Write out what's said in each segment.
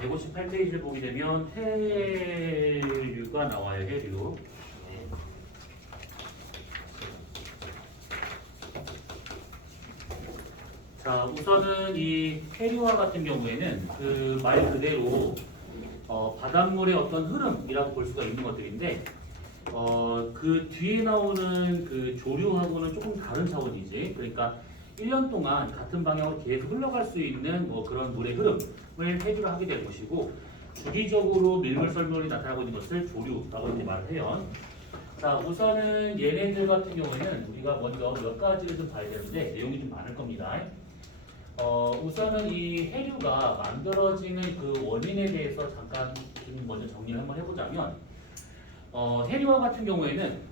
158페이지를 보게 되면 해류가 나와요. 해류. 네. 자, 우선은 이 해류와 같은 경우에는 그 말 그대로 바닷물의 어떤 흐름이라고 볼 수가 있는 것들인데 그 뒤에 나오는 그 조류하고는 조금 다른 차원이지. 그러니까 1년 동안 같은 방향으로 계속 흘러갈 수 있는 뭐 그런 물의 흐름을 해류라 하게 될 것이고, 주기적으로 밀물설물이 나타나고 있는 것을 조류라고 이렇게 말을 해요. 자, 우선은 얘네들 같은 경우에는 우리가 먼저 몇 가지를 좀 봐야 되는데 내용이 좀 많을 겁니다. 우선은 이 해류가 만들어지는 그 원인에 대해서 잠깐 좀 먼저 정리를 한번 해보자면, 해류와 같은 경우에는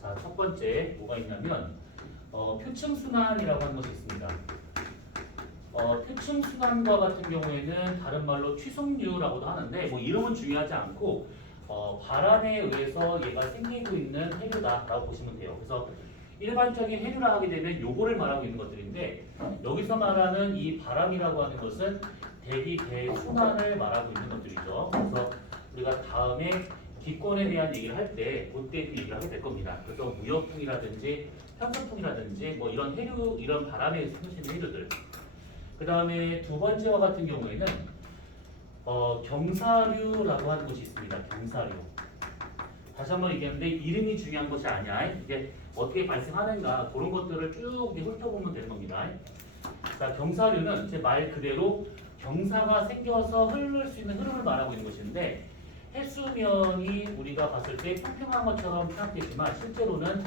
자, 첫 번째 뭐가 있냐면 표층순환이라고 하는 것이 있습니다. 표층순환과 같은 경우에는 다른 말로 취속류라고도 하는데 뭐 이름은 중요하지 않고 바람에 의해서 얘가 생기고 있는 해류다라고 보시면 돼요. 그래서 일반적인 해류라 하게 되면 요거를 말하고 있는 것들인데, 여기서 말하는 이 바람이라고 하는 것은 대기 대순환을 말하고 있는 것들이죠. 그래서 우리가 다음에 기권에 대한 얘기를 할 때 그때 그 얘기를 하게 될 겁니다. 그래서 무역풍이라든지 편서풍이라든지 뭐 이런 해류, 이런 바람에 숨쉬는 해류들. 그 다음에 두 번째와 같은 경우에는 경사류라고 하는 것이 있습니다. 경사류. 다시 한번 얘기하는데 이름이 중요한 것이 아니야. 이게 어떻게 발생하는가 그런 것들을 쭉 훑어보면 되는 겁니다. 자, 경사류는 제 말 그대로 경사가 생겨서 흐를 수 있는 흐름을 말하고 있는 것인데, 해수면이 우리가 봤을 때 평평한 것처럼 생각되지만 실제로는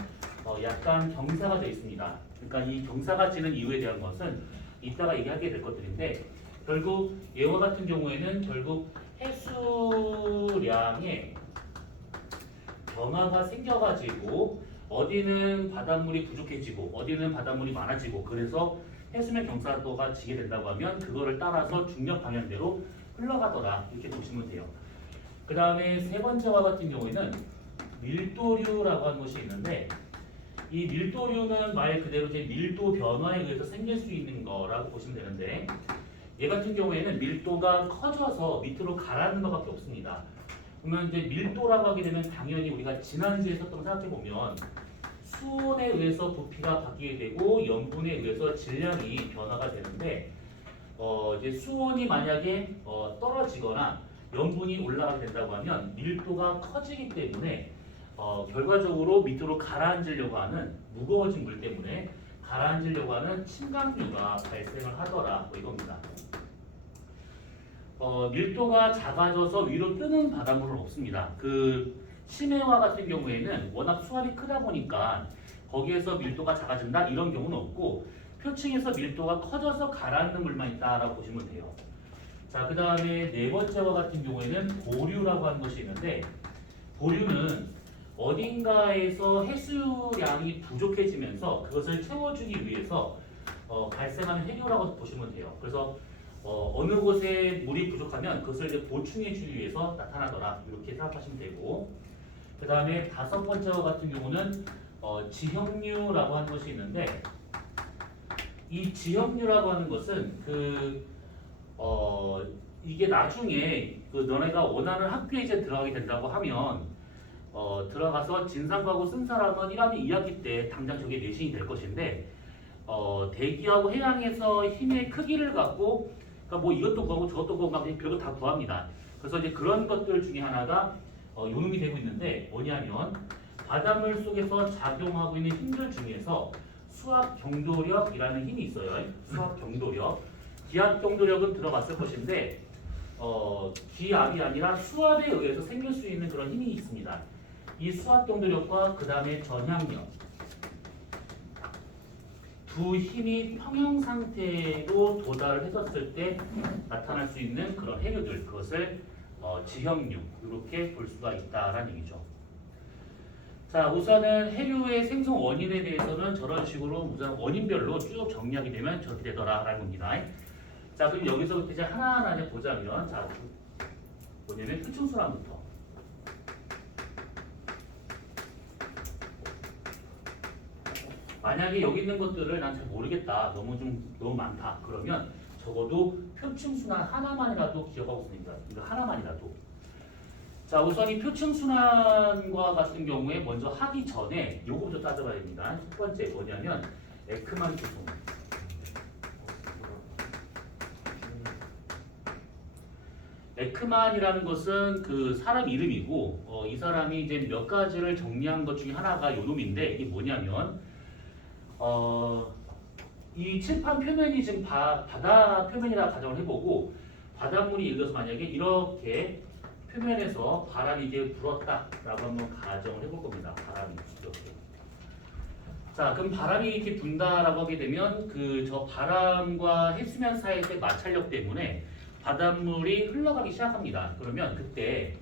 약간 경사가 되어 있습니다. 그러니까 이 경사가 지는 이유에 대한 것은 이따가 얘기하게 될 것들인데, 결국 얘와 같은 경우에는 결국 해수량의 변화가 생겨가지고 어디는 바닷물이 부족해지고 어디는 바닷물이 많아지고, 그래서 해수면 경사도가 지게 된다고 하면 그거를 따라서 중력 방향대로 흘러가더라, 이렇게 보시면 돼요. 그 다음에 세 번째와 같은 경우에는 밀도류라고 하는 것이 있는데, 이 밀도류는 말 그대로 제 밀도 변화에 의해서 생길 수 있는 거라고 보시면 되는데, 얘 같은 경우에는 밀도가 커져서 밑으로 가라앉는 것밖에 없습니다. 그러면 이제 밀도라고 하게 되면 당연히 우리가 지난주에 했었던 거 생각해 보면 수온에 의해서 부피가 바뀌게 되고 염분에 의해서 질량이 변화가 되는데, 이제 수온이 만약에 떨어지거나 염분이 올라가게 된다고 하면 밀도가 커지기 때문에 결과적으로 밑으로 가라앉으려고 하는, 무거워진 물 때문에 가라앉으려고 하는 침강류가 발생을 하더라, 뭐 이겁니다. 밀도가 작아져서 위로 뜨는 바닷물은 없습니다. 그 심해와 같은 경우에는 워낙 수압이 크다 보니까 거기에서 밀도가 작아진다 이런 경우는 없고, 표층에서 밀도가 커져서 가라앉는 물만 있다라고 보시면 돼요. 자, 그 다음에 네 번째와 같은 경우에는 보류라고 하는 것이 있는데, 보류는 어딘가에서 해수량이 부족해지면서 그것을 채워주기 위해서 발생하는 해류라고 보시면 돼요. 그래서 어느 곳에 물이 부족하면 그것을 이제 보충해 주기 위해서 나타나더라, 이렇게 생각하시면 되고, 그 다음에 다섯 번째와 같은 경우는 지형류라고 하는 것이 있는데, 이 지형류라고 하는 것은 이게 나중에 너네가 원하는 학교에 이제 들어가게 된다고 하면 들어가서 진상과고 쓴 사람은 1학년 2학기 때 당장 저게 내신이 될 것인데, 대기하고 해양에서 힘의 크기를 갖고, 그러니까 뭐 이것도 구하고 저것도 구하고 막 별거 다 구합니다. 그래서 이제 그런 것들 중에 하나가 요놈이 되고 있는데, 뭐냐면 바닷물 속에서 작용하고 있는 힘들 중에서 수압 경도력이라는 힘이 있어요. 수압 경도력. 기압 경도력은 들어봤을 것인데 기압이 아니라 수압에 의해서 생길 수 있는 그런 힘이 있습니다. 이 수압 경도력과 그 다음에 전향력, 두 힘이 평형 상태로 도달을 했었을 때 나타날 수 있는 그런 해류들, 그것을 지형류, 이렇게 볼 수가 있다라는 얘기죠. 자, 우선은 해류의 생성 원인에 대해서는 저런 식으로 우선 원인별로 쭉 정리하게 되면 저렇게 되더라라는 겁니다. 자, 그럼 여기서부터 이제 하나하나 이제 보자면, 자, 뭐냐면 만약에 여기 있는 것들을 난 잘 모르겠다. 너무 많다. 그러면 적어도 표층순환 하나만이라도 기억하고 있습니다. 이거 하나만이라도. 자, 우선 이 표층순환과 같은 경우에 먼저 하기 전에 요거부터 따져봐야 됩니다. 첫 번째 뭐냐면 에크만 구성. 에크만이라는 것은 그 사람 이름이고 이 사람이 이제 몇 가지를 정리한 것 중에 하나가 요 놈인데 이게 뭐냐면 이 칠판 표면이 지금 바다 표면이라 가정을 해보고 바닷물이 예를 들어서 만약에 이렇게 표면에서 바람이 이게 불었다라고 한번 가정을 해볼 겁니다. 바람이 이렇게. 자, 그럼 바람이 이렇게 분다라고 하게 되면 그 저 바람과 해수면 사이의 마찰력 때문에 바닷물이 흘러가기 시작합니다. 그러면 그때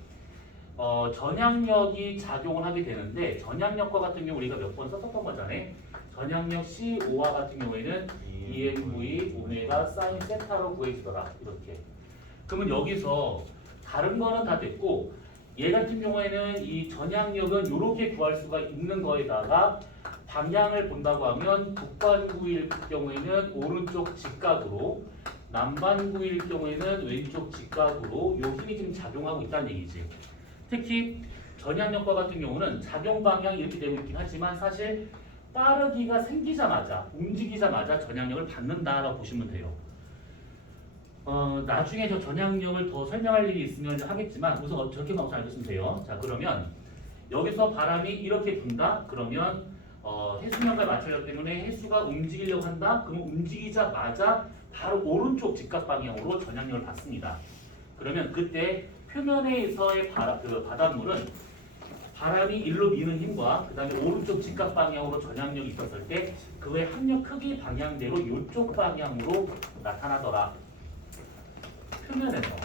전향력이 작용을 하게 되는데 전향력과 같은 경우 우리가 몇 번 썼었던 거잖아요. 전향력 CO와 같은 경우에는 EMV 오메가 사인 세타로 구해지더라. 이렇게. 그러면 여기서 다른 거는 다 됐고 얘 같은 경우에는 이 전향력은 이렇게 구할 수가 있는 거에다가 방향을 본다고 하면 북반구일 경우에는 오른쪽 직각으로 남반구일 경우에는 왼쪽 직각으로 요 힘이 지금 작용하고 있다는 얘기지. 특히 전향력과 같은 경우는 작용 방향이 이렇게 되고 있긴 하지만 사실 빠르기가 생기자마자 움직이자마자 전향력을 받는다라고 보시면 돼요. 나중에 저 전향력을 더 설명할 일이 있으면 하겠지만 우선 저렇게만 우선 알겠으면 돼요. 자, 그러면 여기서 바람이 이렇게 분다. 그러면 해수면과 마찰력 때문에 해수가 움직이려고 한다. 그러면 움직이자마자 바로 오른쪽 직각 방향으로 전향력을 받습니다. 그러면 그때 표면에서의 바닷물은 바람이 일로 미는 힘과 그 다음에 오른쪽 직각 방향으로 전향력이 있었을 때 그의 합력 크기 방향대로 이쪽 방향으로 나타나더라. 표면에서.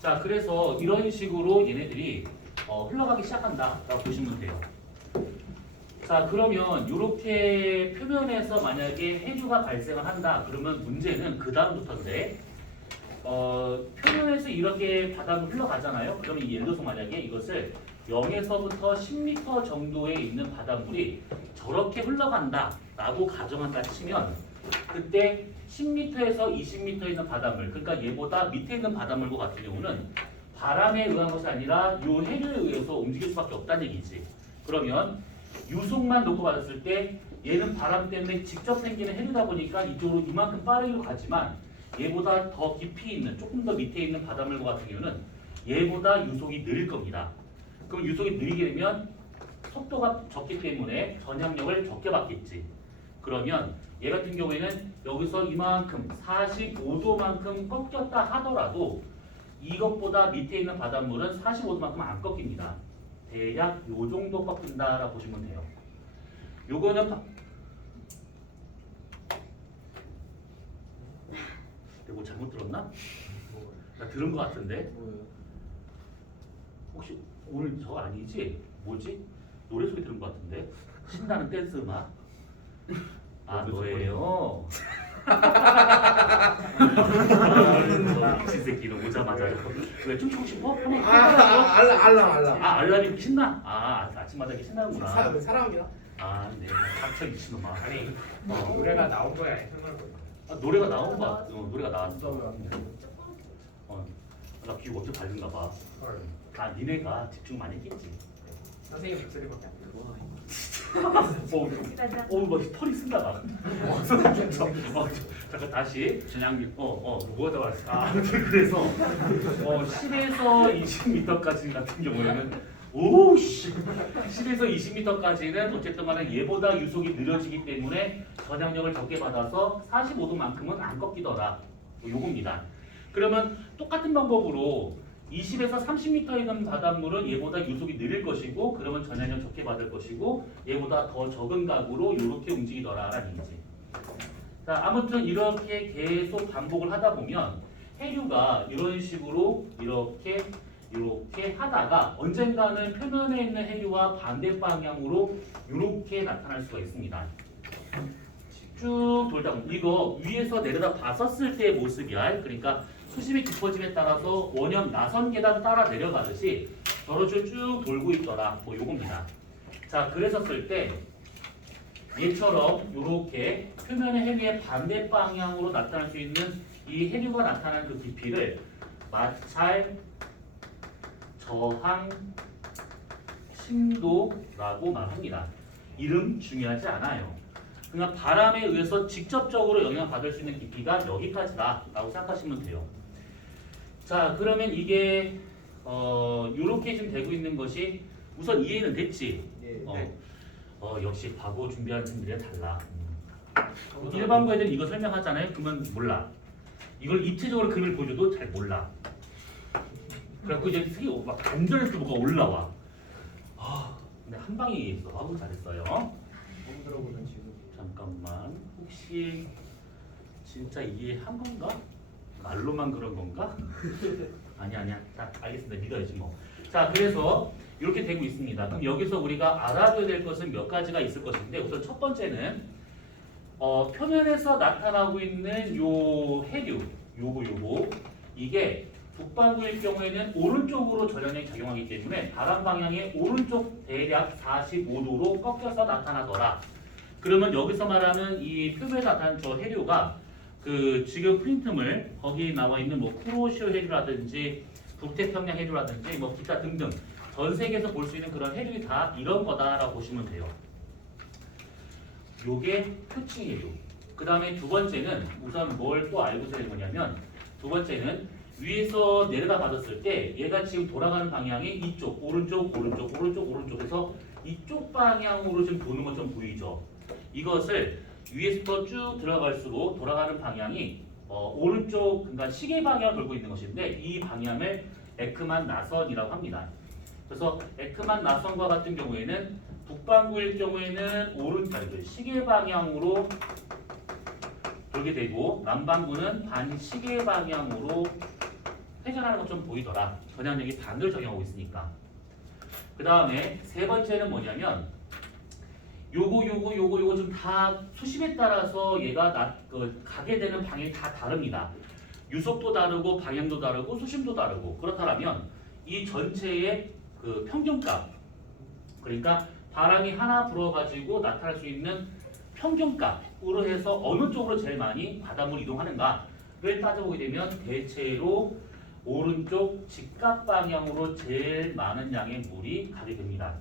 자, 그래서 이런 식으로 얘네들이 흘러가기 시작한다라고 보시면 돼요. 자, 그러면 이렇게 표면에서 만약에 해류가 발생을 한다. 그러면 문제는 그 다음부터인데 표면에서 이렇게 바다로 흘러가잖아요. 그러면 예를 들어서 만약에 이것을 0에서부터 10m 정도에 있는 바닷물이 저렇게 흘러간다라고 가정한다 치면 그때 10m에서 20m에 있는 바닷물, 그러니까 얘보다 밑에 있는 바닷물과 같은 경우는 바람에 의한 것이 아니라 이 해류에 의해서 움직일 수밖에 없다는 얘기지. 그러면 유속만 놓고 받았을 때 얘는 바람 때문에 직접 생기는 해류다 보니까 이쪽으로 이만큼 빠르게 가지만 얘보다 더 깊이 있는 조금 더 밑에 있는 바닷물과 같은 경우는 얘보다 유속이 느릴 겁니다. 그럼 유속이 느리게 되면 속도가 적기 때문에 전향력을 적게 받겠지. 그러면 얘 같은 경우에는 여기서 이만큼 45도만큼 꺾였다 하더라도 이것보다 밑에 있는 바닷물은 45도만큼 안 꺾입니다. 대략 요 정도 꺾인다라고 보시면 돼요. 요거는 내가 뭐 잘못 들었나? 나 들은 것 같은데. 혹시 오늘 저거 아니지? 뭐지? 노래 소리 들은 것 같은데. 신나는 댄스 음악. 아, 너예요. 미친 새끼 너 오자마자 왜 춤추고 싶어? 한번 알람. 알람이 신나? 아침마다 이렇게 신나는구나. 사람이야. 네. 닥쳐 미친놈아. 아니 노래가 나온 거야 생각을. 노래가 나온 거야. 노래가 나왔어. 나 귀 어떻게 밝은가 봐. 헐. 니네가 집중 많이 했겠지. 선생님 목소리밖에 안 들어. 막 털이 쓴다 봐. 잠깐 다시 전향력. 뭐가 왔어? 그래서 10에서 20m까지 같은 경우에는 10에서 20m까지는 어쨌든 간에 얘보다 유속이 느려지기 때문에 전향력을 적게 받아서 45도만큼은 안 꺾이더라. 요겁니다. 그러면 똑같은 방법으로 20에서 30m에 있는 바닷물은 얘보다 유속이 느릴 것이고 그러면 전향력 적게 받을 것이고 얘보다 더 적은 각으로 이렇게 움직이더라라는 얘기지. 자, 아무튼 이렇게 계속 반복을 하다 보면 해류가 이런 식으로 이렇게 하다가 언젠가는 표면에 있는 해류와 반대 방향으로 이렇게 나타날 수가 있습니다. 쭉 돌다 보면 이거 위에서 내려다 봤었을 때의 모습이야. 그러니까 수심이 깊어짐에 따라서 원형 나선 계단 따라 내려가듯이 저런 식으로 쭉 돌고 있더라. 요겁니다. 자, 그랬었을 때 얘처럼 이렇게 표면의 해류의 반대 방향으로 나타날 수 있는 이 해류가 나타나는 그 깊이를 마찰, 저항, 심도라고 말합니다. 이름 중요하지 않아요. 그냥 바람에 의해서 직접적으로 영향받을 수 있는 깊이가 여기까지다라고 생각하시면 돼요. 자, 그러면 이게 이렇게 지금 되고 있는 것이 우선 이해는 됐지. 네. 역시 과거 준비하는 분들이 달라. 일반고 애들 이거 설명하잖아요. 그러면 몰라. 이걸 입체적으로 그림을 보여줘도 잘 몰라. 그래갖고 이제 특히 막 단절해서 뭐가 올라와. 근데 한 방에 이해했어. 아우 잘했어요. 처음 들어보는 지금. 잠깐만. 혹시 진짜 이해한 건가? 말로만 그런 건가? 아니야. 자, 알겠습니다. 믿어야지 뭐. 자, 그래서 이렇게 되고 있습니다. 그럼 여기서 우리가 알아둬야 될 것은 몇 가지가 있을 것인데 우선 첫 번째는 표면에서 나타나고 있는 요 해류, 요거 이게 북반구일 경우에는 오른쪽으로 전형에 작용하기 때문에 바람 방향의 오른쪽 대략 45도로 꺾여서 나타나더라. 그러면 여기서 말하는 이 표면에 나타나는 저 해류가 그 지금 프린트물 거기 나와 있는 뭐 쿠로시오 해류라든지 북태평양 해류라든지 뭐 기타 등등 전 세계에서 볼 수 있는 그런 해류이 다 이런 거다라고 보시면 돼요. 요게 표층 해류. 그 다음에 두 번째는 우선 뭘 또 알고 있어야 되는 거냐면 두 번째는 위에서 내려다 받았을 때 얘가 지금 돌아가는 방향이 이쪽 오른쪽에서 이쪽 방향으로 지금 도는 것 좀 보이죠. 이것을 위에서부터 쭉 들어갈수록 돌아가는 방향이 오른쪽 그러니까 시계 방향을 돌고 있는 것인데 이 방향을 에크만 나선이라고 합니다. 그래서 에크만 나선과 같은 경우에는 북반구일 경우에는 오른쪽 시계 방향으로 돌게 되고 남반구는 반시계 방향으로 회전하는 것 좀 보이더라. 전향력이 반대로 적용하고 있으니까. 그 다음에 세 번째는 뭐냐면 요거 좀 다 수심에 따라서 얘가 가게 되는 방향이 다 다릅니다. 유속도 다르고 방향도 다르고 수심도 다르고 그렇다면 이 전체의 그 평균값 그러니까 바람이 하나 불어가지고 나타날 수 있는 평균값으로 해서 어느 쪽으로 제일 많이 바닷물이 이동하는가를 따져보게 되면 대체로 오른쪽 직각 방향으로 제일 많은 양의 물이 가게 됩니다.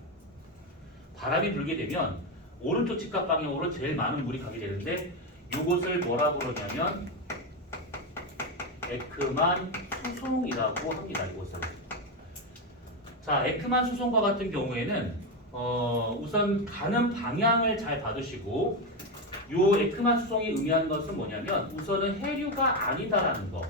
바람이 불게 되면 오른쪽 직각 방향으로 제일 많은 물이 가게 되는데 이것을 뭐라고 그러냐면 에크만 수송이라고 합니다. 이것을. 자, 에크만 수송과 같은 경우에는 우선 가는 방향을 잘 봐두시고 요 에크만 수송이 의미하는 것은 뭐냐면 우선은 해류가 아니다라는 거.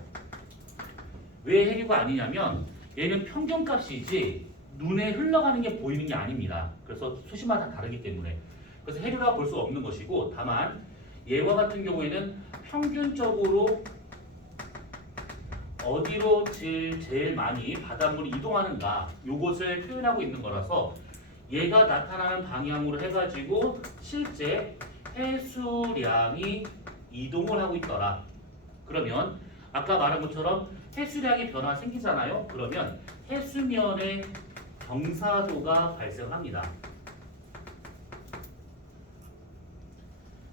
왜 해류가 아니냐면 얘는 평균값이지 눈에 흘러가는 게 보이는 게 아닙니다. 그래서 수심마다 다르기 때문에 그래서 해류라 볼 수 없는 것이고 다만 얘와 같은 경우에는 평균적으로 어디로 제일 많이 바닷물이 이동하는가 요것을 표현하고 있는 거라서 얘가 나타나는 방향으로 해가지고 실제 해수량이 이동을 하고 있더라. 그러면 아까 말한 것처럼 해수량의 변화가 생기잖아요. 그러면 해수면의 경사도가 발생합니다.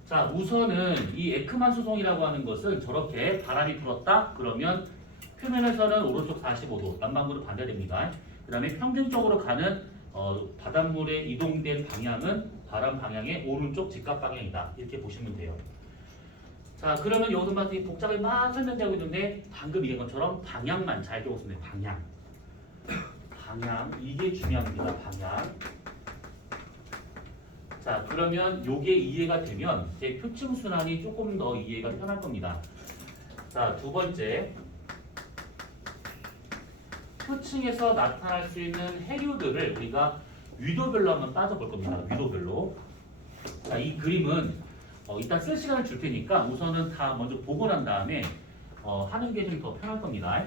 자, 우선은 이 에크만 수송이라고 하는 것은 저렇게 바람이 불었다 그러면 표면에서는 오른쪽 45도, 남반구는 반대됩니다. 그 다음에 평균적으로 가는 바닷물의 이동된 방향은 바람 방향의 오른쪽 직각 방향이다. 이렇게 보시면 돼요. 자, 그러면 여기서 막 복잡하게 막 설명되고 있는데 방금 얘기한 것처럼 방향만 잘 적었으면 돼요. 방향 이게 중요합니다. 방향. 자, 그러면 요게 이해가 되면 제 표층 순환이 조금 더 이해가 편할 겁니다. 자, 두 번째 표층에서 나타날 수 있는 해류들을 우리가 위도별로 한번 따져볼 겁니다. 위도별로. 자, 이 그림은 이따 쓸 시간을 줄 테니까 우선은 다 먼저 보고 난 다음에 하는 게 좀 더 편할 겁니다.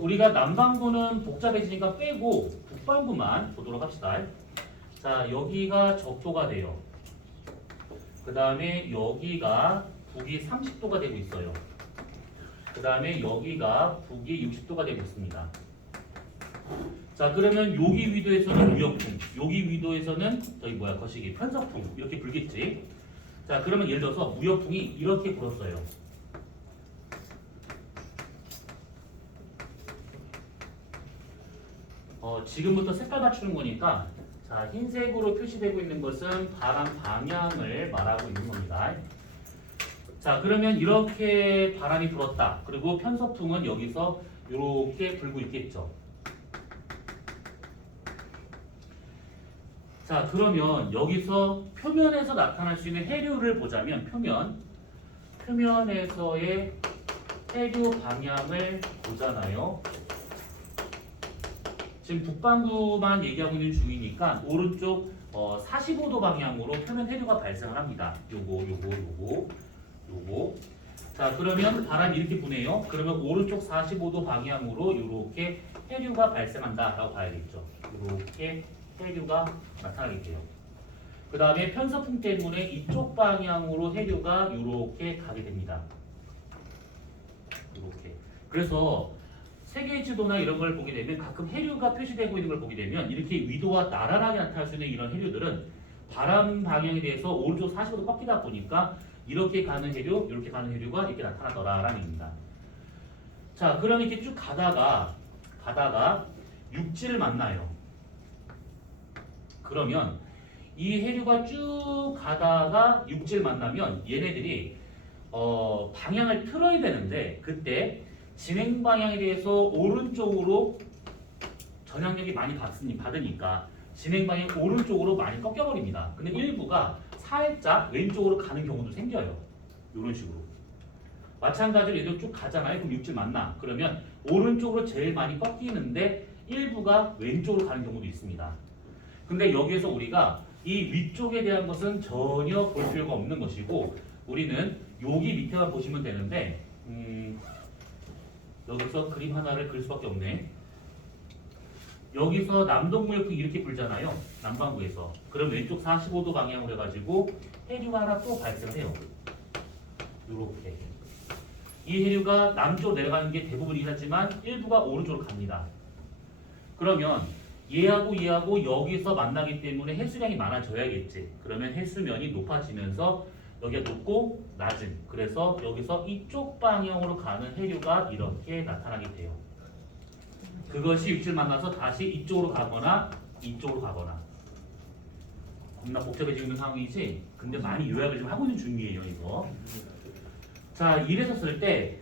우리가 남반구는 복잡해지니까 빼고 북반구만 보도록 합시다. 자, 여기가 적도가 돼요. 그 다음에 여기가 북이 30도가 되고 있어요. 그 다음에 여기가 북이 60도가 되고 있습니다. 자 그러면 여기 위도에서는 무역풍, 여기 위도에서는 저기 뭐야 거시기 편서풍 이렇게 불겠지. 자 그러면 예를 들어서 무역풍이 이렇게 불었어요. 지금부터 색깔 맞추는 거니까 자 흰색으로 표시되고 있는 것은 바람 방향을 말하고 있는 겁니다. 자 그러면 이렇게 바람이 불었다. 그리고 편서풍은 여기서 이렇게 불고 있겠죠. 자 그러면 여기서 표면에서 나타날 수 있는 해류를 보자면 표면에서의 해류 방향을 보잖아요. 지금 북반구만 얘기하고 있는 중이니까 오른쪽 45도 방향으로 표면 해류가 발생을 합니다. 요거. 자 그러면 바람이 이렇게 부네요. 그러면 오른쪽 45도 방향으로 이렇게 해류가 발생한다라고 봐야겠죠. 이렇게 해류가 나타나게 돼요. 그 다음에 편서풍 때문에 이쪽 방향으로 해류가 이렇게 가게 됩니다. 이렇게. 그래서 세계 지도나 이런 걸 보게 되면 가끔 해류가 표시되고 있는 걸 보게 되면 이렇게 위도와 나란하게 나타날 수 있는 이런 해류들은 바람 방향에 대해서 오른쪽 45도 꺾이다 보니까 이렇게 가는 해류, 이렇게 가는 해류가 이렇게 나타나더라라는 얘기입니다. 자, 그럼 이렇게 쭉 가다가 육지를 만나요. 그러면 이 해류가 쭉 가다가 육지를 만나면 얘네들이 방향을 틀어야 되는데 그때 진행 방향에 대해서 오른쪽으로 전향력이 많이 받으니까 진행 방향 오른쪽으로 많이 꺾여버립니다. 근데 일부가 살짝 왼쪽으로 가는 경우도 생겨요. 이런 식으로. 마찬가지로 얘도 쭉 가잖아요. 그럼 육지 만나. 그러면 오른쪽으로 제일 많이 꺾이는데 일부가 왼쪽으로 가는 경우도 있습니다. 근데 여기에서 우리가 이 위쪽에 대한 것은 전혀 볼 필요가 없는 것이고 우리는 여기 밑에만 보시면 되는데 여기서 그림 하나를 그릴 수밖에 없네. 여기서 남동무역풍 이렇게 불잖아요. 남반구에서. 그럼 왼쪽 45도 방향으로 해가지고 해류가 하나 또 발생해요. 요렇게. 이 해류가 남쪽으로 내려가는 게 대부분이긴 하지만 일부가 오른쪽으로 갑니다. 그러면 얘하고 여기서 만나기 때문에 해수량이 많아져야겠지. 그러면 해수면이 높아지면서 여기가 높고 낮은. 그래서 여기서 이쪽 방향으로 가는 해류가 이렇게 나타나게 돼요. 그것이 육지를 만나서 다시 이쪽으로 가거나 이쪽으로 가거나. 겁나 복잡해지고 있는 상황이지. 근데 많이 요약을 좀 하고 있는 중이에요, 이거. 자, 이랬었을 때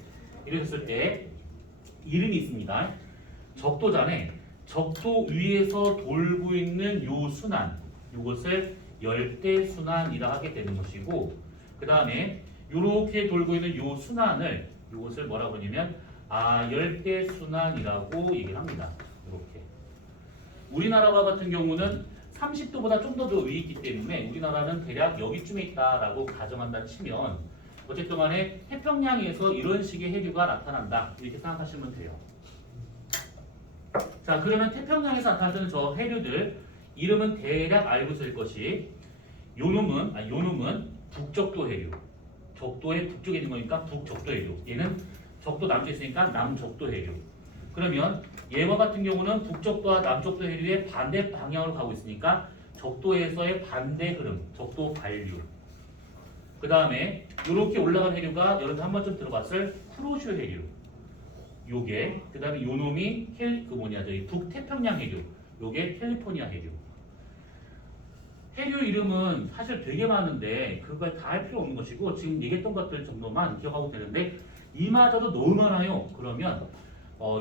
이름이 있습니다. 적도잖아요. 적도 위에서 돌고 있는 요 순환, 이것을 열대순환이라 하게 되는 것이고, 그 다음에 이렇게 돌고 있는 요 순환을 이것을 뭐라고 그러냐면 열대순환이라고 얘기를 합니다. 이렇게. 우리나라와 같은 경우는 30도보다 좀 더 위에 있기 때문에 우리나라는 대략 여기쯤에 있다라고 가정한다 치면 어쨌든 간에 태평양에서 이런 식의 해류가 나타난다 이렇게 생각하시면 돼요. 자 그러면 태평양에서 나타나는 저 해류들 이름은 대략 알고 있을 것이 요놈은 북적도 해류. 적도의 북쪽에 있는 거니까 북적도 해류. 얘는 적도 남쪽에 있으니까 남적도 해류. 그러면 얘와 같은 경우는 북적도와 남적도 해류의 반대 방향으로 가고 있으니까 적도에서의 반대 흐름, 적도 반류. 그 다음에 이렇게 올라간 해류가 여러분 한 번쯤 들어봤을 쿠로슈 해류. 요게 그 다음에 요놈이 저희 북태평양 해류. 요게 캘리포니아 해류. 해류 이름은 사실 되게 많은데 그걸 다 할 필요 없는 것이고 지금 얘기했던 것들 정도만 기억하고 되는데 이마저도 너무 많아요. 그러면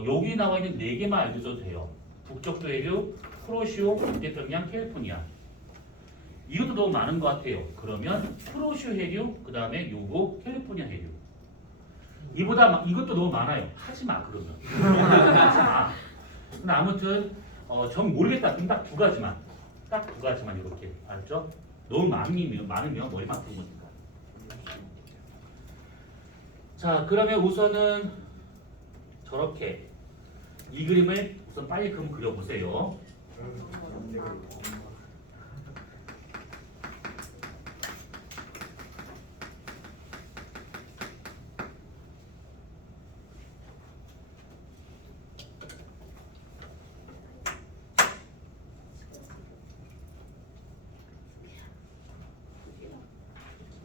여기 나와 있는 4개만 알려줘도 돼요. 북적도 해류, 쿠로슈, 북태평양, 캘리포니아. 이것도 너무 많은 것 같아요. 그러면 쿠로슈 해류, 그 다음에 요거 캘리포니아 해류. 이것도 너무 많아요. 하지 마 그러면. 하지 마. 근데 아무튼 전 모르겠다. 그럼 딱 두 가지만 이렇게 알죠? 너무 많으면 머리만 아픈 거니까. 자 그러면 우선은 저렇게 이 그림을 우선 빨리 그럼 그려보세요.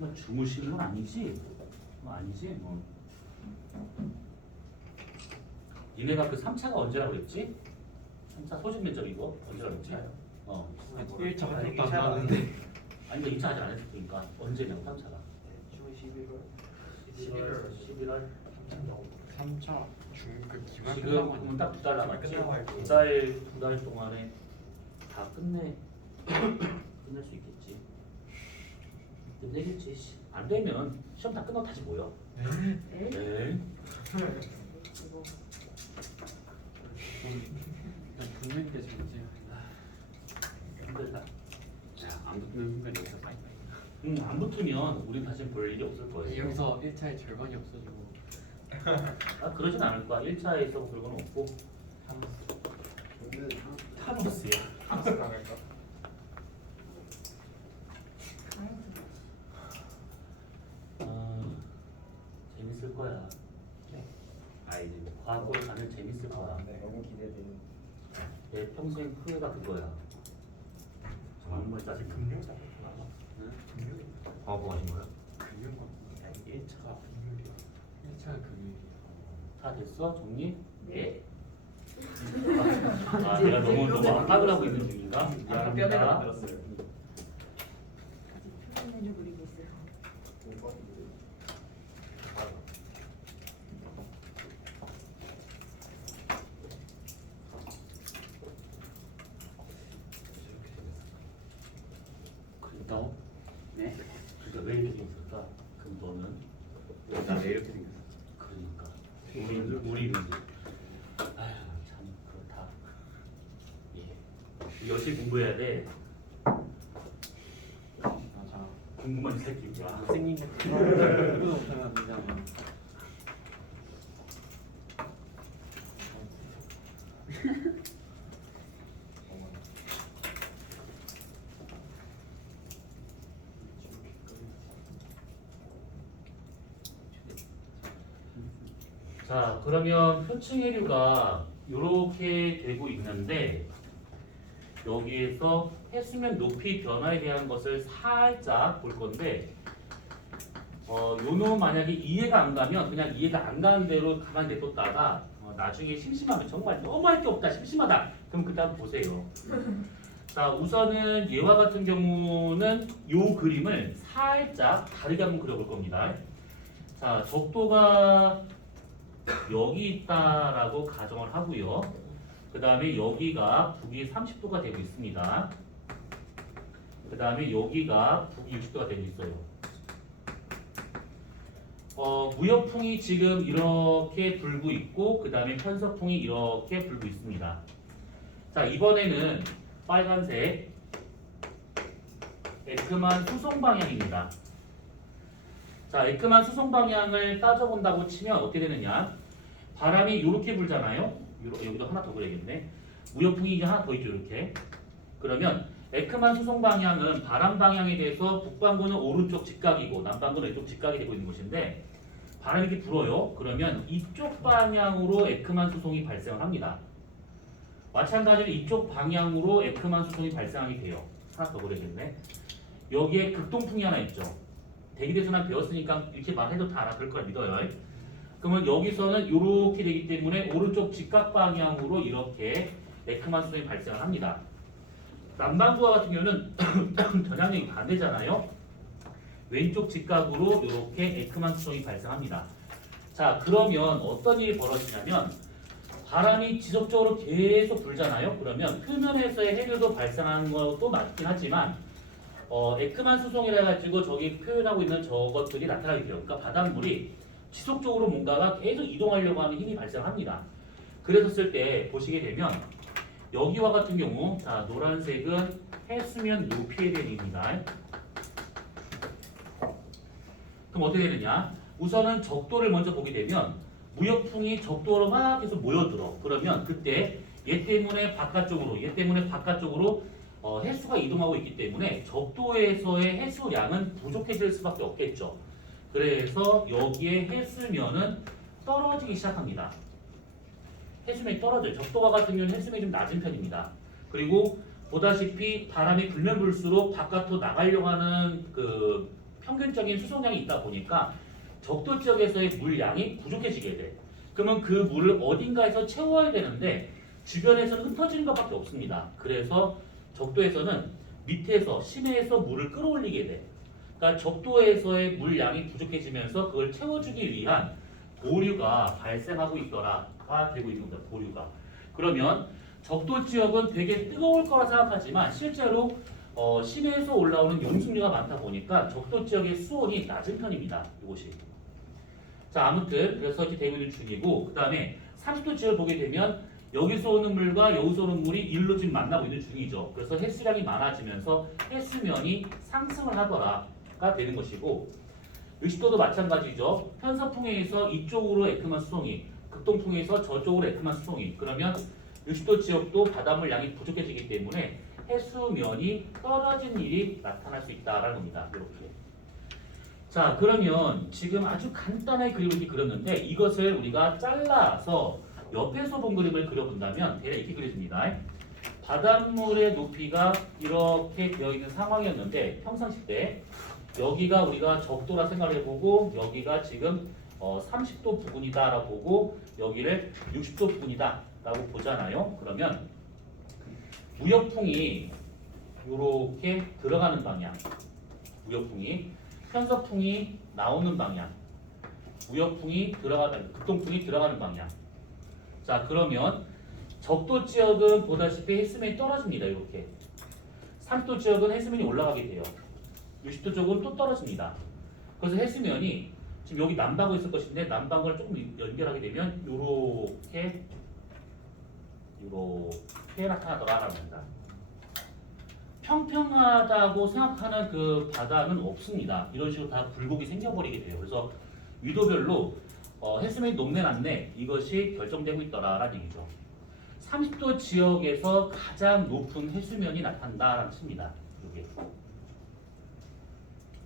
설마 주무시는 건 아니지? 아니지 뭐. 니네가 그 3차가 언제라고 그랬지? 3차 소집 면접 이거 언제라고 그랬지? 1차 아니, 아직도 안 이차가- 나왔는데. 아니 근데 2차 아직 안 했으니까 언제냐고 3차가. 중 11월 11월 3차 중그 기말 지금 딱 2달 남았지? 끝나고 할 거예요. 2달 동안에 다 끝낼 수 있겠지. 끝내겠지. 씨. 안 되면 시험 다 끝나고 다시 모여. 네. 붙는 게 정지. 힘들다. 안 붙는 순간 여기서 빠이빠이. 안 붙으면 우리 다시 볼 일이 없을 거예요. 여기서 1차에 절반이 없어지고 아 그러진 않을 거야. 1차에서 그런 건 없고. 타노스야. 학습 당할까? 재밌을 거야. 네. 이제 과학고를 가면 재밌을 거야. 네, 너무 기대돼요. 내 평생 후회가 그거야. 정말 짜증. 금요일에 과거 하신 거예요? 금융과 1차가 금요일이야. 1차가 금요일이야. 다 됐어? 정리? 예. 내가 너무 압박을 하고 있는 중인가? 뼈대가 미안합니다. 만들었어요. 아직 표정 메뉴 그리고 있어요. 그러니까 네? 그러니까 왜 이렇게 생겼을까? 그럼 너는 나왜 이렇게 생겼어? 그러니까 우리는 아휴 참 그렇다. 예. 열심히 공부해야 돼. 맞아. 궁금한 새끼야. 생긴 거 그거 못하면 안 되잖아. 자 그러면 표층 해류가 이렇게 되고 있는데 여기에서 해수면 높이 변화에 대한 것을 살짝 볼 건데 요놈 만약에 이해가 안 가면 그냥 이해가 안 가는 대로 가만히 냅뒀다가 나중에 심심하면 정말 너무 할 게 없다 심심하다 그럼 그때 한번 보세요. 자 우선은 얘와 같은 경우는 요 그림을 살짝 다르게 한번 그려볼 겁니다. 자 적도가 여기 있다라고 가정을 하고요. 그 다음에 여기가 북위 30도가 되고 있습니다. 그 다음에 여기가 북위 60도가 되고 있어요. 무역풍이 지금 이렇게 불고 있고 그 다음에 편서풍이 이렇게 불고 있습니다. 자 이번에는 빨간색 에크만 수송 방향입니다. 자 에크만 수송 방향을 따져본다고 치면 어떻게 되느냐? 바람이 이렇게 불잖아요. 여기도 하나 더 그려야겠네. 무역풍이 이제 하나 더 있죠 이렇게. 그러면 에크만 수송 방향은 바람 방향에 대해서 북반구는 오른쪽 직각이고 남반구는 왼쪽 직각이 되고 있는 곳인데 바람이 이렇게 불어요. 그러면 이쪽 방향으로 에크만 수송이 발생을 합니다. 마찬가지로 이쪽 방향으로 에크만 수송이 발생하게 돼요. 하나 더 그려야겠네. 여기에 극동풍이 하나 있죠. 대기대전환 배웠으니까 이렇게 말해도 다 알아들 거라 믿어요. 그러면 여기서는 이렇게 되기 때문에 오른쪽 직각 방향으로 이렇게 에크만 수송이 발생을 합니다. 남반구와 같은 경우는 전향력이 반대잖아요. 왼쪽 직각으로 이렇게 에크만 수송이 발생합니다. 자 그러면 어떤 일이 벌어지냐면 바람이 지속적으로 계속 불잖아요. 그러면 표면에서의 해류도 발생하는 것도 맞긴 하지만 에크만 수송이라 가지고 저기 표현하고 있는 저것들이 나타나게 돼요. 그러니까 바닷물이 지속적으로 뭔가가 계속 이동하려고 하는 힘이 발생합니다. 그랬었을 때 보시게 되면 여기와 같은 경우 자 노란색은 해수면 높이에 대한 힘입니다. 그럼 어떻게 되느냐? 우선은 적도를 먼저 보게 되면 무역풍이 적도로 막 계속 모여들어. 그러면 그때 얘 때문에 바깥쪽으로 해수가 이동하고 있기 때문에 적도에서의 해수량은 부족해질 수밖에 없겠죠. 그래서 여기에 해수면은 떨어지기 시작합니다. 해수면이 떨어져요. 적도와 같은 경우는 해수면이 좀 낮은 편입니다. 그리고 보다시피 바람이 불면 불수록 바깥으로 나가려고 하는 그 평균적인 수송량이 있다 보니까 적도 지역에서의 물량이 부족해지게 돼. 그러면 그 물을 어딘가에서 채워야 되는데 주변에서는 흩어지는 것밖에 없습니다. 그래서 적도에서는 밑에서 심해에서 물을 끌어올리게 돼. 그러니까 적도에서의 물량이 부족해지면서 그걸 채워주기 위한 보류가 발생하고 있더라가 되고 있는 겁니다. 보류가. 그러면 적도 지역은 되게 뜨거울 거라 생각하지만 실제로 심해에서 올라오는 용수류가 많다 보니까 적도 지역의 수온이 낮은 편입니다. 이곳이. 자, 아무튼 그래서 이렇게 되고 있는 중이고, 그 다음에 30도 지역을 보게 되면 여기서 오는 물과 여기서 오는 물이 일로 지금 만나고 있는 중이죠. 그래서 해수량이 많아지면서 해수면이 상승을 하더라가 되는 것이고, 60도도 마찬가지죠. 편서풍에 의해서 이쪽으로 에크만 수송이, 극동풍에 의해서 저쪽으로 에크만 수송이. 그러면 60도 지역도 바닷물 양이 부족해지기 때문에 해수면이 떨어진 일이 나타날 수 있다라는 겁니다. 이렇게. 자, 그러면 지금 아주 간단하게 그림을 이렇게 그렸는데 이것을 우리가 잘라서 옆에서 본 그림을 그려본다면 대략 이렇게 그려집니다. 바닷물의 높이가 이렇게 되어 있는 상황이었는데 평상시 때 여기가 우리가 적도라 생각을 해보고 여기가 지금 30도 부근이다라고 보고 여기를 60도 부근이다 라고 보잖아요. 그러면 무역풍이 이렇게 들어가는 방향, 무역풍이 편서풍이 나오는 방향, 무역풍이 들어가는 극동풍이 들어가는 방향. 자, 그러면 적도 지역은 보다시피 해수면이 떨어집니다. 이렇게 30도 지역은 해수면이 올라가게 돼요. 60도 쪽은 또 떨어집니다. 그래서 해수면이 지금 여기 남방구 있을 것인데 남방구를 조금 연결하게 되면 이렇게 나타나더라라는 겁니다. 평평하다고 생각하는 그 바다는 없습니다. 이런 식으로 다 굴곡이 생겨버리게 돼요. 그래서 위도별로 해수면이 높네 낮네 이것이 결정되고 있더라라는 얘기죠. 30도 지역에서 가장 높은 해수면이 나타난다라는 뜻입니다. 이게.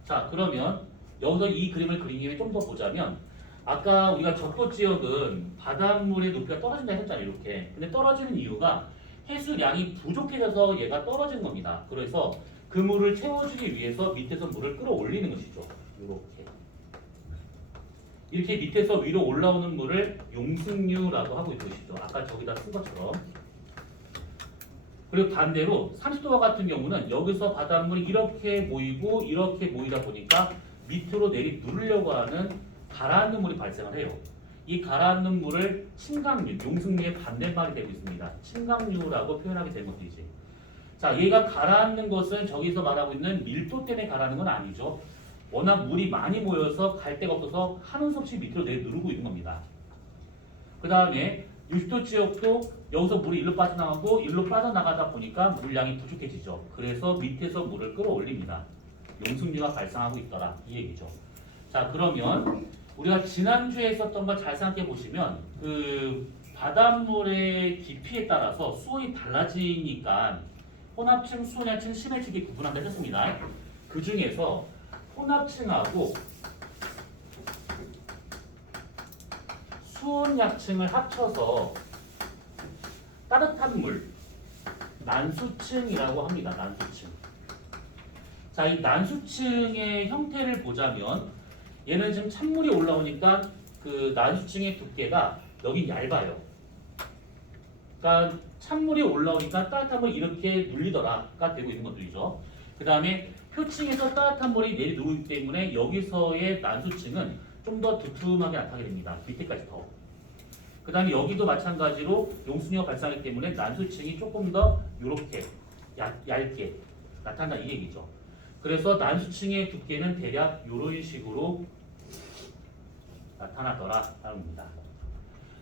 자, 그러면 여기서 이 그림을 그린 김에 좀 더 보자면 아까 우리가 적도 지역은 바닷물의 높이가 떨어진다 했잖아요. 이렇게. 근데 떨어지는 이유가 해수량이 부족해져서 얘가 떨어지는 겁니다. 그래서 그 물을 채워주기 위해서 밑에서 물을 끌어올리는 것이죠. 이렇게 밑에서 위로 올라오는 물을 용승류라고 하고 있는 것이죠. 아까 저기다 쓴 것처럼. 그리고 반대로 30도와 같은 경우는 여기서 바닷물이 이렇게 모이고 이렇게 모이다 보니까 밑으로 누르려고 하는 가라앉는 물이 발생을 해요. 이 가라앉는 물을 침강류, 용승류의 반대말이 되고 있습니다. 침강류라고 표현하게 된 것이지. 자, 얘가 가라앉는 것은 저기서 말하고 있는 밀도 때문에 가라앉는 건 아니죠. 워낙 물이 많이 모여서 갈 데가 없어서 하는 수 없이 밑으로 누르고 있는 겁니다. 그 다음에 60도 지역도 여기서 물이 일로 빠져나가고 일로 빠져나가다 보니까 물량이 부족해지죠. 그래서 밑에서 물을 끌어올립니다. 용승류가 발생하고 있더라 이 얘기죠. 자, 그러면 우리가 지난주에 있었던 걸 잘 생각해 보시면 그 바닷물의 깊이에 따라서 수온이 달라지니까 혼합층, 수온약층, 심해층이 구분한다 했습니다. 그 중에서 혼합층하고 수온약층을 합쳐서 따뜻한 물, 난수층이라고 합니다. 난수층. 자, 이 난수층의 형태를 보자면 얘는 지금 찬물이 올라오니까 그 난수층의 두께가 여기 얇아요. 그러니까 찬물이 올라오니까 따뜻한 물이 이렇게 눌리더라가 되고 있는 것들이죠. 그 다음에 표층에서 따뜻한 물이 내려오기 때문에 여기서의 난수층은 좀 더 두툼하게 나타나게 됩니다. 밑에까지 더. 그 다음에 여기도 마찬가지로 용수류가 발생하기 때문에 난수층이 조금 더 이렇게 얇게 나타난다 이 얘기죠. 그래서 난수층의 두께는 대략 이런 식으로 나타나더라 합니다.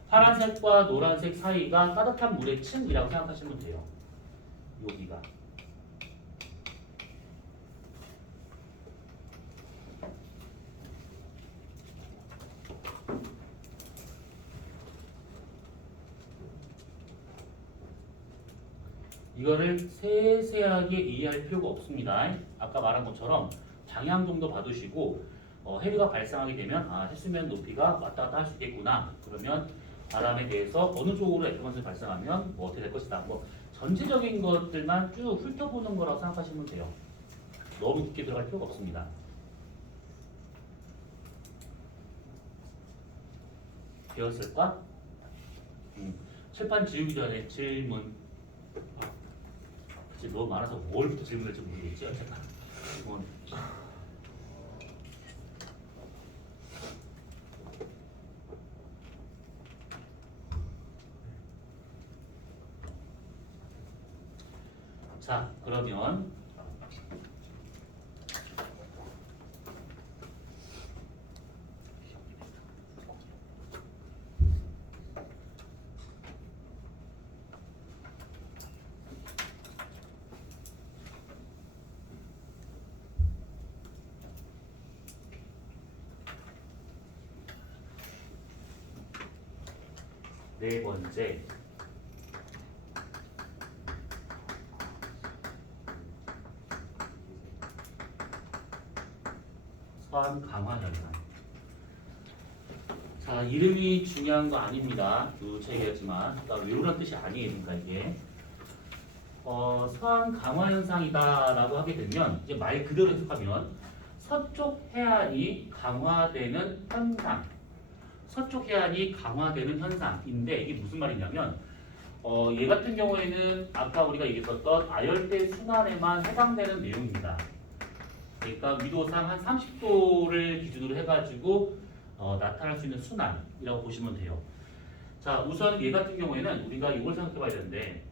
파란색과 노란색 사이가 따뜻한 물의 층이라고 생각하시면 돼요. 여기가. 이거를 세세하게 이해할 필요가 없습니다. 아까 말한 것처럼 방향 정도 봐두시고 해류가 발생하게 되면 해수면 높이가 왔다 갔다 할 수 있겠구나. 그러면 바람에 대해서 어느 쪽으로 에크먼스가 발생하면 뭐 어떻게 될 것이다. 뭐 전체적인 것들만 쭉 훑어보는 거라고 생각하시면 돼요. 너무 깊게 들어갈 필요가 없습니다. 되었을까? 칠판 지우기 전에 질문. 그치, 너무 많아서 뭘부터 질문할지 모르겠지. 어쨌든 질문. 자, 그러면 네 번째, 서한 강화 현상. 자, 이름이 중요한 거 아닙니다. 그 책이었지만, 그러니까 외우란 뜻이 아니에요. 그러니까 이게 서한 강화 현상이다라고 하게 되면 이제 말 그대로 해석하면 서쪽 해안이 강화되는 현상. 서쪽 해안이 강화되는 현상인데 이게 무슨 말이냐면 얘 같은 경우에는 아까 우리가 얘기했었던 아열대 순환에만 해당되는 내용입니다. 그러니까 위도상 한 30도를 기준으로 해가지고 나타날 수 있는 순환이라고 보시면 돼요. 자, 우선 얘 같은 경우에는 우리가 이걸 생각해봐야 되는데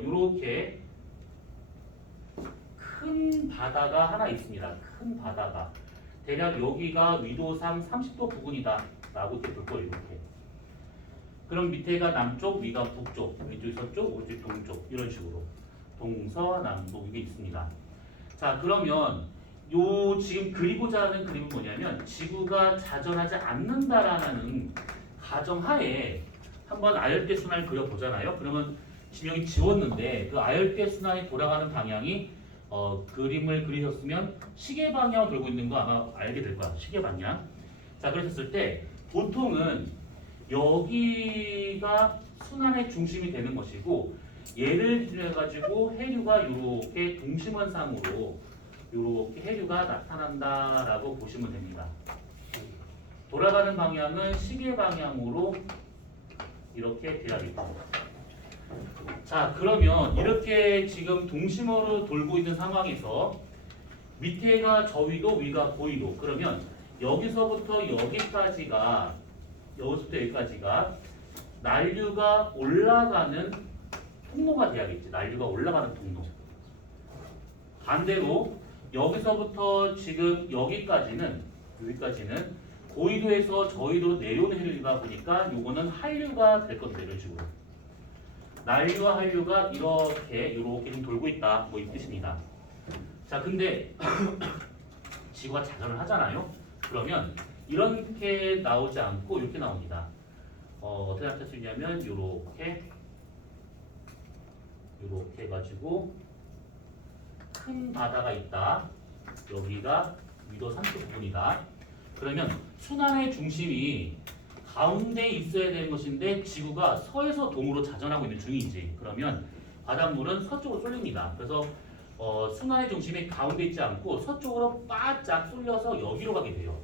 이렇게 큰 바다가 하나 있습니다. 큰 바다가 대략 여기가 위도상 30도 부근이다 라고 이렇게 볼 거예요. 이렇게. 그럼 밑에가 남쪽, 위가 북쪽, 왼쪽이 서쪽, 오른쪽이 동쪽 이런 식으로 동서남북 이게 있습니다. 자, 그러면 요 지금 그리고자 하는 그림은 뭐냐면 지구가 자전하지 않는다라는 가정하에 한번 아열대 순환을 그려보잖아요. 그러면 지금 여기 지웠는데 그 아열대 순환이 돌아가는 방향이 그림을 그리셨으면 시계 방향으로 돌고 있는 거 아마 알게 될 거야. 시계 방향. 자, 그러셨을 때 보통은 여기가 순환의 중심이 되는 것이고 얘를 기준으로 해가지고 해류가 이렇게 동심원상으로 이렇게 해류가 나타난다라고 보시면 됩니다. 돌아가는 방향은 시계 방향으로 이렇게 되어있고. 자, 그러면 이렇게 지금 동심으로 돌고 있는 상황에서 밑에가 저위도, 위가 고위도. 그러면 여기서부터 여기까지가 난류가 올라가는 통로가 돼야겠지. 난류가 올라가는 통로. 반대로 여기서부터 지금 여기까지는 고위도에서 저위도로 내려오는 해류가 보니까 요거는 한류가 될 겁니다. 이런 식으로. 난류와 한류가 이렇게 좀 돌고 있다. 뭐 이 뜻입니다. 자, 근데 지구가 자전을 하잖아요. 그러면 이렇게 나오지 않고 이렇게 나옵니다. 어떻게 나타낼 수 있냐면 이렇게 해가지고 큰 바다가 있다. 여기가 위도 30도 부분이다. 그러면 순환의 중심이 가운데에 있어야 되는 것인데 지구가 서에서 동으로 자전하고 있는 중이지. 그러면 바닷물은 서쪽으로 쏠립니다. 그래서 순환의 중심이 가운데 있지 않고 서쪽으로 바짝 쏠려서 여기로 가게 돼요.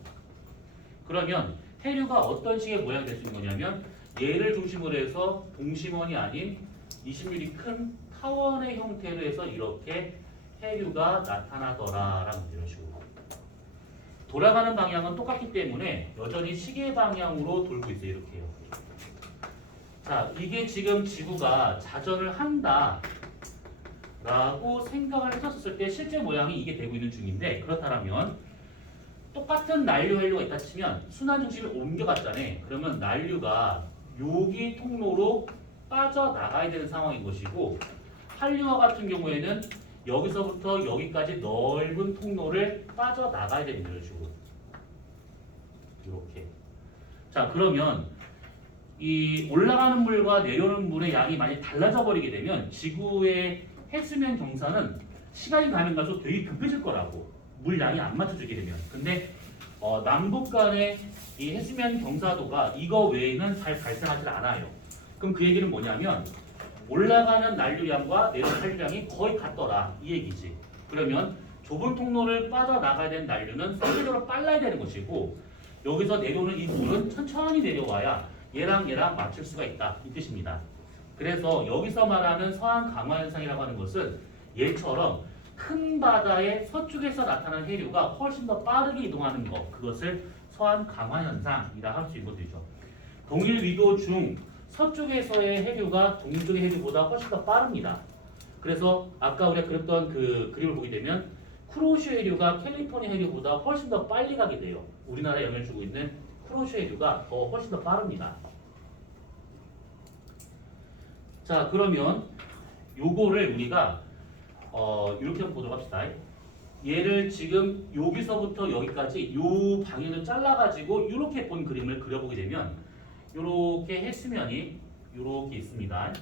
그러면 해류가 어떤 식의 모양이 될 수 있는 거냐면 얘를 중심으로 해서 동심원이 아닌 20mm 큰 타원의 형태로 해서 이렇게 해류가 나타나더라라는 이런 식으로. 돌아가는 방향은 똑같기 때문에 여전히 시계 방향으로 돌고 있어요. 이렇게요. 자, 이게 지금 지구가 자전을 한다 라고 생각을 했었을 때 실제 모양이 이게 되고 있는 중인데, 그렇다면 똑같은 난류 한류가 있다 치면 순환 중심을 옮겨갔잖아요. 그러면 난류가 여기 통로로 빠져나가야 되는 상황인 것이고, 한류와 같은 경우에는 여기서부터 여기까지 넓은 통로를 빠져나가야 됩니다. 이런 식으로. 이렇게. 자, 그러면 이 올라가는 물과 내려오는 물의 양이 많이 달라져 버리게 되면 지구의 해수면 경사는 시간이 가면 갈수록 되게 급해질 거라고. 물 양이 안 맞춰지게 되면. 근데 남북 간의 이 해수면 경사도가 이거 외에는 잘 발생하지 않아요. 그럼 그 얘기는 뭐냐면 올라가는 난류량과 내려오는 한류량이 거의 같더라 이 얘기지. 그러면 좁은 통로를 빠져나가야 되는 난류는 상대적으로 빨라야 되는 것이고, 여기서 내려오는 이 물은 천천히 내려와야 얘랑 얘랑 맞출 수가 있다 이 뜻입니다. 그래서 여기서 말하는 서한 강화 현상이라고 하는 것은 얘처럼 큰 바다의 서쪽에서 나타나는 해류가 훨씬 더 빠르게 이동하는 것, 그것을 서한 강화 현상이라 할 수 있는 것이죠. 동일 위도 중 서쪽에서의 해류가 동쪽의 해류보다 훨씬 더 빠릅니다. 그래서 아까 우리가 그렸던 그 그림을 보게 되면 쿠로슈 해류가 캘리포니아 해류보다 훨씬 더 빨리 가게 돼요. 우리나라에 영향을 주고 있는 쿠로슈 해류가 훨씬 더 빠릅니다. 자, 그러면 요거를 우리가 이렇게 한번 보도록 합시다. 얘를 지금 여기서부터 여기까지 요 방향을 잘라가지고 이렇게 본 그림을 그려보게 되면 이렇게 해수면이 이렇게 있습니다.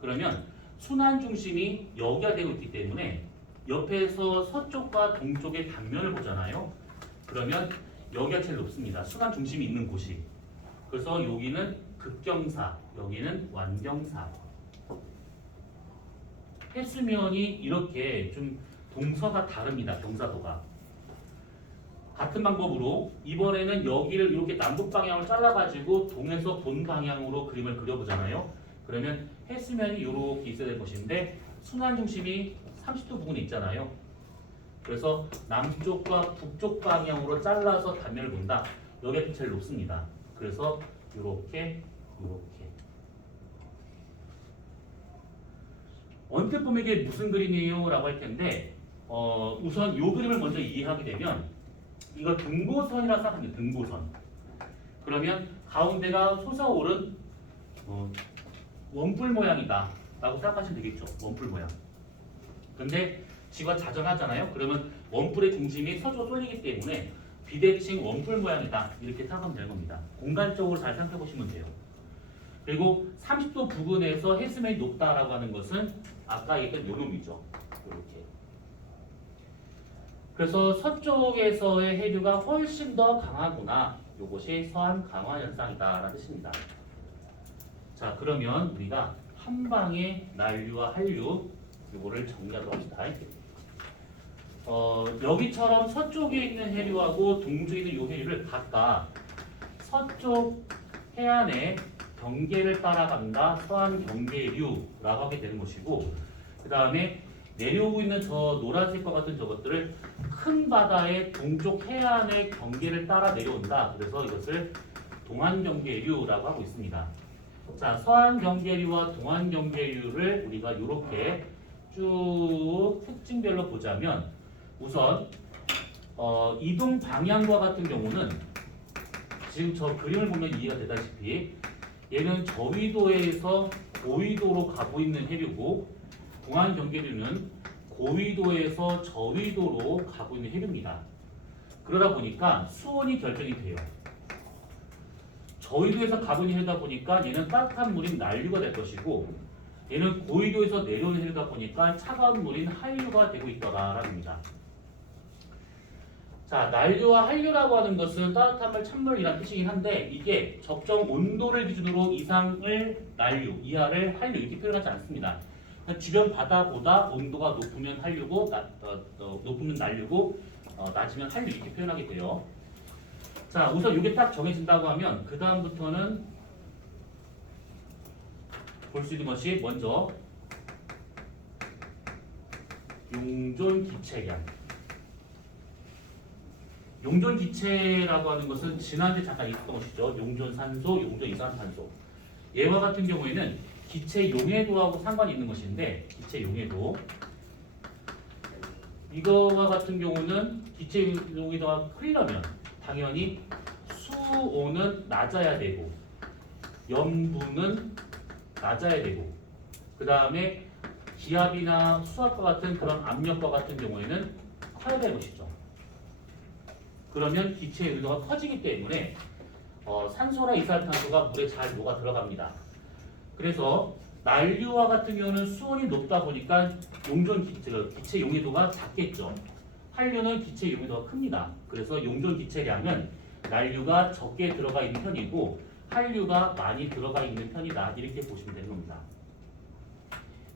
그러면 순환 중심이 여기가 되고 있기 때문에 옆에서 서쪽과 동쪽의 단면을 보잖아요. 그러면 여기가 제일 높습니다. 순환 중심이 있는 곳이. 그래서 여기는 극경사, 여기는 완경사. 해수면이 이렇게 좀 동서가 다릅니다. 경사도가. 같은 방법으로 이번에는 여기를 이렇게 남북 방향으로 잘라가지고 동에서 본 방향으로 그림을 그려보잖아요. 그러면 해수면이 이렇게 있어야 될 것인데 순환 중심이 30도 부근에 있잖아요. 그래서 남쪽과 북쪽 방향으로 잘라서 단면을 본다. 여기가 제일 높습니다. 그래서 이렇게 언뜻 보면 이게 무슨 그림이에요? 라고 할 텐데 우선 이 그림을 먼저 이해하게 되면 이거 등고선이라고 생각합니다. 등고선. 그러면 가운데가 솟아오른 원뿔 모양이다 라고 생각하시면 되겠죠. 원뿔 모양. 근데 지구가 자전하잖아요. 그러면 원뿔의 중심이 서쪽으로 쏠리기 때문에 비대칭 원뿔 모양이다 이렇게 생각하면 되는 겁니다. 공간적으로 잘 생각해 보시면 돼요. 그리고 30도 부근에서 해수면이 높다라고 하는 것은 아까 얘기했던 요 놈이죠. 이렇게. 그래서 서쪽에서의 해류가 훨씬 더 강하구나. 이것이 서한 강화 현상이다라는 뜻입니다. 자, 그러면 우리가 한방의 난류와 한류 이거를 정리하도록 합시다. 여기처럼 서쪽에 있는 해류하고 동쪽에 있는 이 해류를 각각 서쪽 해안의 경계를 따라간다. 서한 경계류라고 하게 되는 것이고, 그 다음에 내려오고 있는 저 노란색과 같은 저것들을 큰 바다의 동쪽 해안의 경계를 따라 내려온다. 그래서 이것을 동안 경계류라고 하고 있습니다. 자, 서한 경계류와 동안 경계류를 우리가 이렇게 쭉 특징별로 보자면 우선 이동 방향과 같은 경우는 지금 저 그림을 보면 이해가 되다시피 얘는 저위도에서 고위도로 가고 있는 해류고 동안 경계류는 고위도에서 저위도로 가고 있는 해류입니다. 그러다 보니까 수온이 결정이 돼요. 저위도에서 가고 있는 해류다 보니까 얘는 따뜻한 물인 난류가 될 것이고 얘는 고위도에서 내려오는 해류다 보니까 차가운 물인 한류가 되고 있더라랍니다. 자, 난류와 한류라고 하는 것은 따뜻한 물, 찬물이란 뜻이긴 한데 이게 적정 온도를 기준으로 이상을 난류, 이하를 한류 이렇게 표현하지 않습니다. 주변 바다보다 온도가 높으면 한류고 높으면 난류고 낮으면 한류 이렇게 표현하게 돼요. 자, 우선 이게 딱 정해진다고 하면 그 다음부터는 볼 수 있는 것이 먼저 용존 기체량. 용존 기체라고 하는 것은 지난주에 잠깐 있었던 것이죠. 용존 산소, 용존 이산탄소. 얘와 같은 경우에는 기체 용해도하고 상관이 있는 것인데 기체 용해도 이거와 같은 경우는 기체 용해도가 크려면 당연히 수온은 낮아야 되고 염분은 낮아야 되고 그 다음에 기압이나 수압과 같은 그런 압력과 같은 경우에는 커야 될 것이죠. 그러면 기체의 의도가 커지기 때문에 산소나 이산탄소가 물에 잘 녹아 들어갑니다. 그래서 난류와 같은 경우는 수온이 높다 보니까 기체 용해도가 작겠죠. 한류는 기체 용해도가 큽니다. 그래서 용존 기체량은 난류가 적게 들어가 있는 편이고 한류가 많이 들어가 있는 편이다. 이렇게 보시면 되는 겁니다.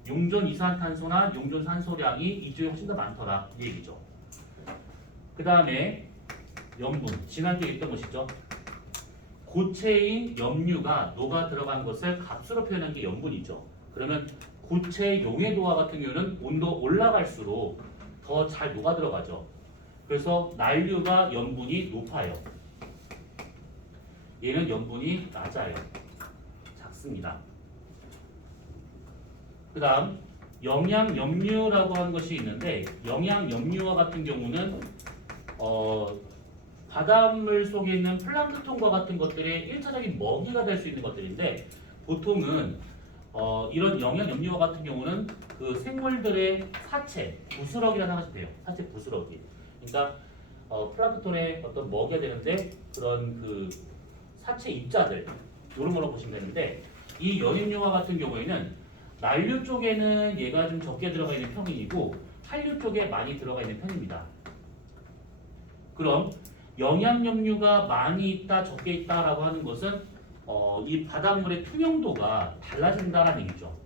용존 이산탄소나 용존 산소량이 이쪽에 훨씬 더 많더라. 이 얘기죠. 그 다음에 염분, 지난주에 있던 것이죠. 고체인 염류가 녹아 들어간 것을 값으로 표현한 게 염분이죠. 그러면 고체 용해도화 같은 경우는 온도 올라갈수록 더 잘 녹아 들어가죠. 그래서 난류가 염분이 높아요. 얘는 염분이 낮아요. 작습니다. 그 다음 영양염류라고 하는 것이 있는데 영양염류와 같은 경우는 바닷물 속에 있는 플랑크톤과 같은 것들의 1차적인 먹이가 될 수 있는 것들인데 보통은 이런 영양염류와 같은 경우는 그 생물들의 사체, 부스러기라고 하시면 돼요. 사체 부스러기. 그러니까 플랑크톤의 어떤 먹이가 되는데 그런 그 사체 입자들 이런 걸로 보시면 되는데 이 연임류와 같은 경우에는 난류 쪽에는 얘가 좀 적게 들어가 있는 편이고 한류 쪽에 많이 들어가 있는 편입니다. 그럼 영양염류가 많이 있다, 적게 있다라고 하는 것은 이 바닷물의 투명도가 달라진다는 얘기죠.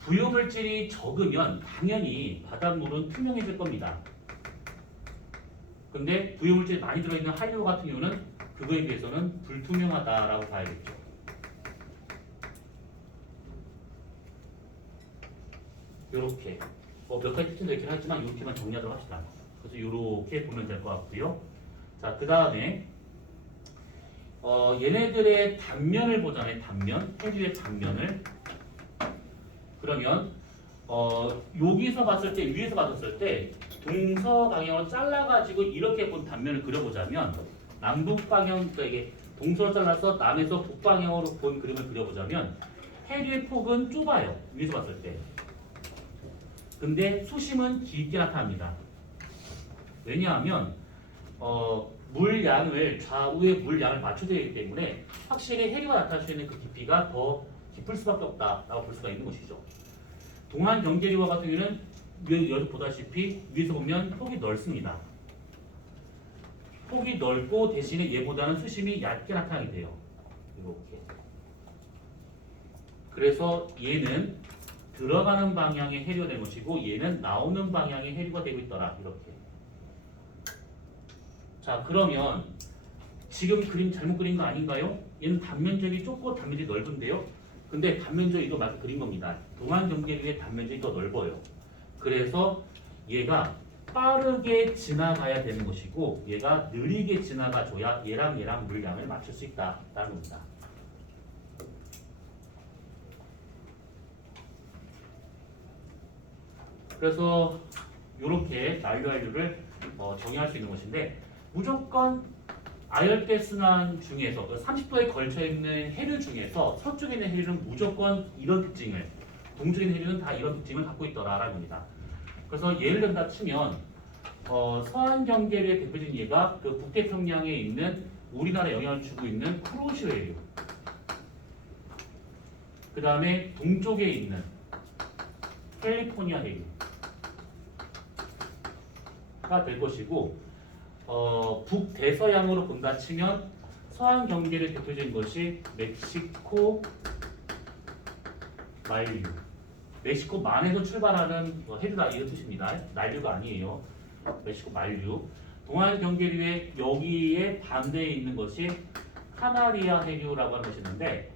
부유물질이 적으면 당연히 바닷물은 투명해질 겁니다. 근데 부유물질이 많이 들어있는 한류 같은 경우는 그거에 비해서는 불투명하다라고 봐야겠죠. 요렇게 몇 가지 특징도 있긴 하지만 이렇게만 정리하도록 합시다. 그래서 요렇게 보면 될 것 같고요. 자, 그 다음에 얘네들의 단면을 보자면 단면, 해류의 단면을 그러면 여기서 봤을 때 위에서 봤을 때 동서 방향으로 잘라가지고 이렇게 본 단면을 그려보자면 남북 방향 그러니까 이게 동서로 잘라서 남에서 북방향으로 본 그림을 그려보자면 해류의 폭은 좁아요. 위에서 봤을 때. 근데 수심은 깊게 나타납니다. 왜냐하면 물량을 좌우의 물량을 맞춰야 되기 때문에 확실히 해류가 나타날 수 있는 그 깊이가 더 깊을 수밖에 없다라고 볼 수가 있는 것이죠. 동안 경계류와 같은 경우는 여기 보다시피 위에서 보면 폭이 넓습니다. 폭이 넓고 대신에 얘보다는 수심이 얕게 나타나게 돼요. 이렇게. 그래서 얘는 들어가는 방향의 해류가 된 것이고 얘는 나오는 방향의 해류가 되고 있더라. 이렇게. 자, 그러면 지금 그림 잘못 그린 거 아닌가요? 얘는 단면적이 좁고 단면적이 넓은데요. 근데 단면적이 이거 맞게 그린 겁니다. 동안 경계류의 단면적이 더 넓어요. 그래서 얘가 빠르게 지나가야 되는 것이고 얘가 느리게 지나가줘야 얘랑 물량을 맞출 수 있다라는 겁니다. 그래서 이렇게 난류 한류를 정의할 수 있는 것인데 무조건 아열대 순환 중에서 30도에 걸쳐 있는 해류 중에서 서쪽에 있는 해류는 무조건 이런 특징을 동쪽에 있는 해류는 다 이런 특징을 갖고 있더라라는 겁니다. 그래서 예를 든다 치면 서한 경계류의 대표적인 예가 그 북태평양에 있는 우리나라에 영향을 주고 있는 쿠로시오 해류. 그 다음에 동쪽에 있는 캘리포니아 해류가 될 것이고 북대서양으로 본다 치면 서한 경계류의 대표적인 것이 멕시코 만류. 멕시코 만에서 출발하는 해류다 이런 뜻입니다. 난류가 아니에요. 멕시코 만류. 동안 경계류의 여기에 반대에 있는 것이 카나리아 해류라고 하는 것이 있는데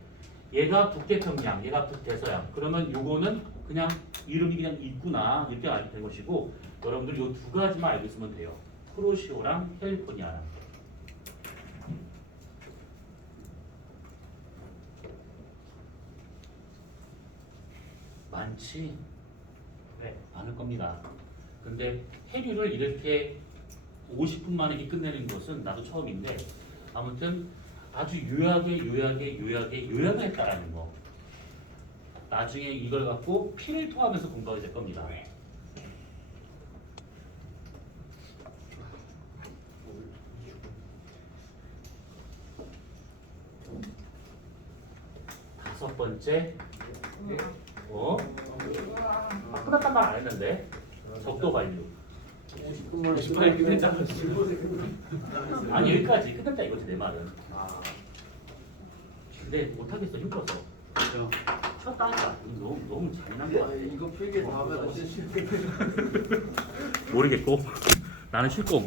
얘가 북태평양, 얘가 북대서양. 그러면 요거는 그냥 이름이 그냥 있구나 이렇게 알게 된 것이고 여러분들 요 두 가지만 알고 있으면 돼요. 쿠로시오랑 캘리포니아랑. 많지? 네, 많을 겁니다. 근데 해류를 이렇게 50분 만에 이렇게 끝내는 것은 나도 처음인데 아무튼 아주 요약에 했다라는 거. 나중에 이걸 갖고 피를 토하면서 공부하게 될 겁니다. 다섯 번째 끝났단 말 안 했는데 적도 반류. 50분 만에 끝냈잖아. 아니 여기까지 끝났다 이거지 내 말은. 근데 못하겠어 힘들어서. 그죠? 쉬었다 하니까 너무 잔인한 거 같아. 이거 필기 다 하면 실패. 모르겠고 나는 쉴 거고.